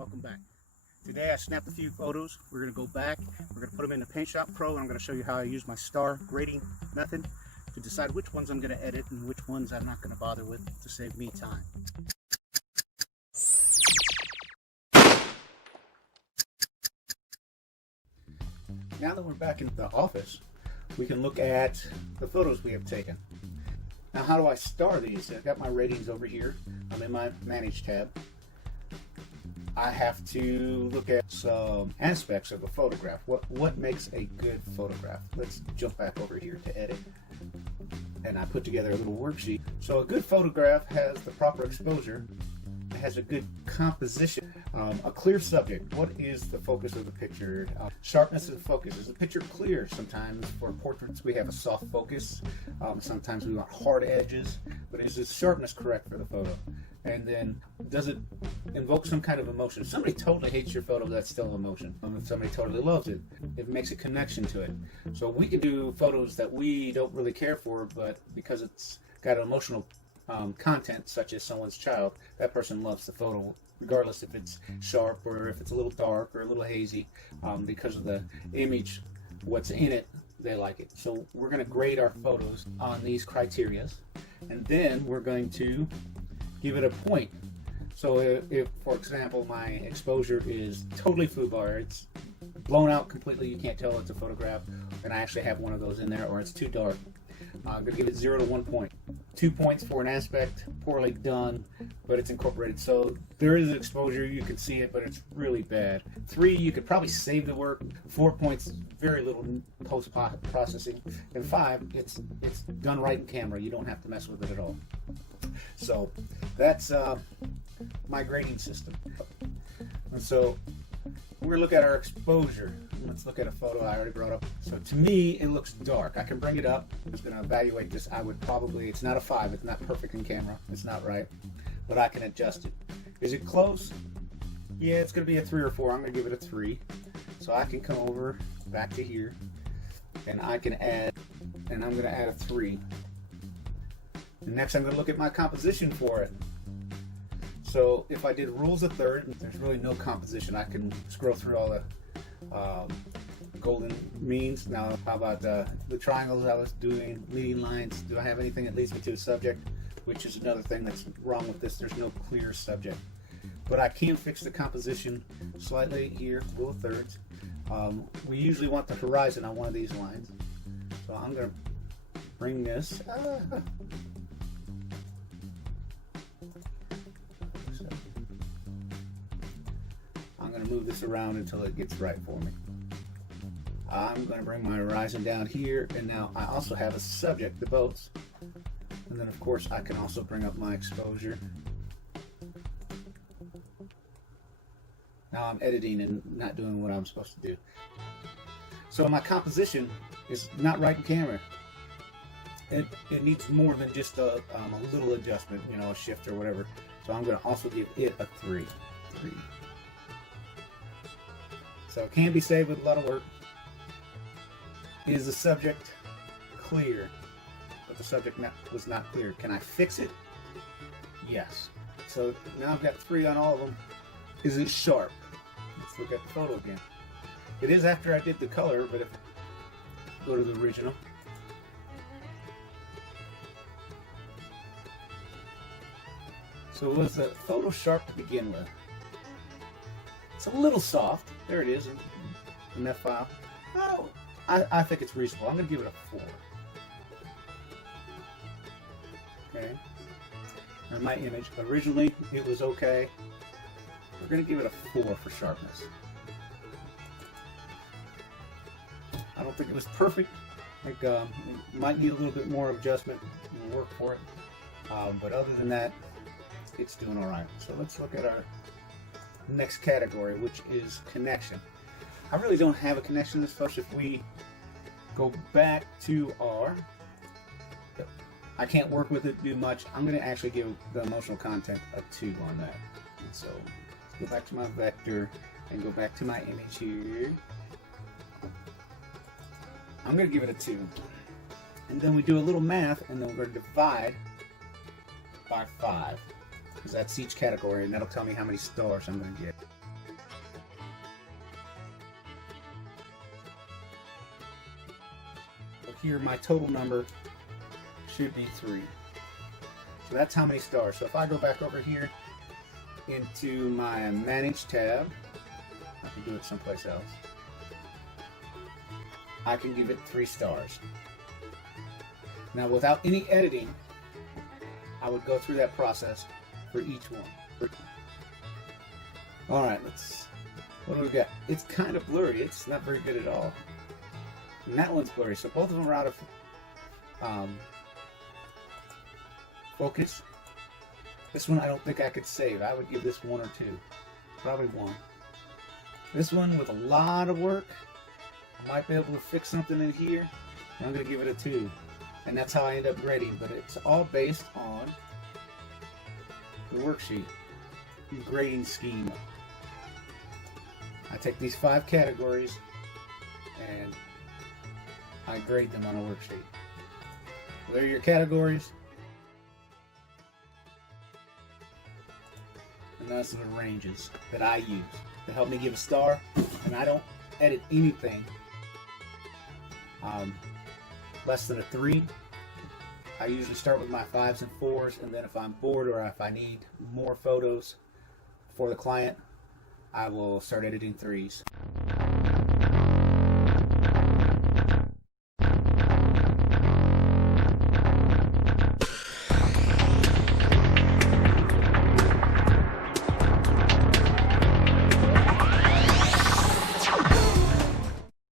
welcome back. Today I snapped a few photos. We're going to go back, we're going to put them in the PaintShop Pro, and I'm going to show you how I use my star grading method to decide which ones I'm going to edit and which ones I'm not going to bother with to save me time. Now that we're back in the office, we can look at the photos we have taken. Now, how do I star these? I've got my ratings over here. I'm in my Manage tab. I have to look at some aspects of a photograph. What makes a good photograph? Let's jump back over here to edit. And I put together a little worksheet. So a good photograph has the proper exposure. It has a good composition, a clear subject. What is the focus of the picture? Sharpness of the focus. Is the picture clear? Sometimes for portraits we have a soft focus. Sometimes we want hard edges. But is the sharpness correct for the photo? And then does it invoke some kind of emotion? If somebody totally hates your photo, that's still emotion. If somebody totally loves it, it makes a connection to it. So we can do photos that we don't really care for, but because it's got an emotional content, such as someone's child, that person loves the photo, regardless if it's sharp or if it's a little dark or a little hazy. Because of the image, what's in it, they like it. So we're going to grade our photos on these criteria, and then we're going to give it a point. So if for example, my exposure is totally foobar, it's blown out completely, you can't tell it's a photograph, and I actually have one of those in there, or it's too dark, I'm going to give it 0 to 1 point. 2 points for an aspect, poorly done, but it's incorporated. So there is an exposure, you can see it, but it's really bad. 3, you could probably save the work. 4 points, very little post-processing. And 5, it's done right in camera. You don't have to mess with it at all. So that's my grading system. And so we're going to look at our exposure. Let's look at a photo I already brought up. So to me, it looks dark. I can bring it up. I'm just going to evaluate this. I would probably, it's not a 5. It's not perfect in camera. It's not right. But I can adjust it. Is it close? Yeah, it's going to be a 3 or 4. I'm going to give it a 3. So I can come over back to here, and I can add, and I'm going to add a 3. And next I'm going to look at my composition for it. So if I did rules of third, there's really no composition. I can scroll through all the golden means. Now how about the triangles I was doing, leading lines? Do I have anything that leads me to a subject? Which is another thing that's wrong with this. There's no clear subject. But I can fix the composition slightly here, rule of thirds. We usually want the horizon on one of these lines. So I'm going to bring this. I'm going to move this around until it gets right for me. I'm going to bring my horizon down here, and now I also have a subject, the boats. And then of course I can also bring up my exposure. Now I'm editing and not doing what I'm supposed to do. So my composition is not right in camera. It needs more than just a little adjustment, you know, a shift or whatever. So I'm going to also give it a 3. So it can be saved with a lot of work. Is the subject clear? But the subject was not clear. Can I fix it? Yes. So now I've got 3 on all of them. Is it sharp? Let's look at the photo again. It is after I did the color, but if I go to the original. So was the photo sharp to begin with? It's a little soft. There it is in that file. Oh, I think it's reasonable. I'm going to give it a 4. Okay. And my image, originally it was okay. We're going to give it a 4 for sharpness. I don't think it was perfect. I think it might need a little bit more adjustment and work for it. But other than that, it's doing all right. So let's look at our next category, which is connection. I really don't have a connection in this photo. If we go back to our, I can't work with it too much. I'm going to actually give the emotional content a 2 on that. And so let's go back to my vector and go back to my image here. I'm going to give it a 2. And then we do a little math, and then we're going to divide by 5. Because that's each category, and that'll tell me how many stars I'm going to get. here my total number should be 3. So that's how many stars. So if I go back over here into my Manage tab, I can do it someplace else. I can give it 3 stars. Now without any editing, I would go through that process for each one. Alright, what do we got? It's kind of blurry. It's not very good at all. And that one's blurry. So both of them are out of focus. This one I don't think I could save. I would give this 1 or 2. Probably 1. This one with a lot of work, I might be able to fix something in here. And I'm going to give it a 2. And that's how I end up grading. But it's all based on the worksheet grading scheme. I take these 5 categories and I grade them on a worksheet. So there are your categories. And those are the ranges that I use to help me give a star. And I don't edit anything less than a 3. I usually start with my 5s and 4s, and then if I'm bored or if I need more photos for the client, I will start editing 3s.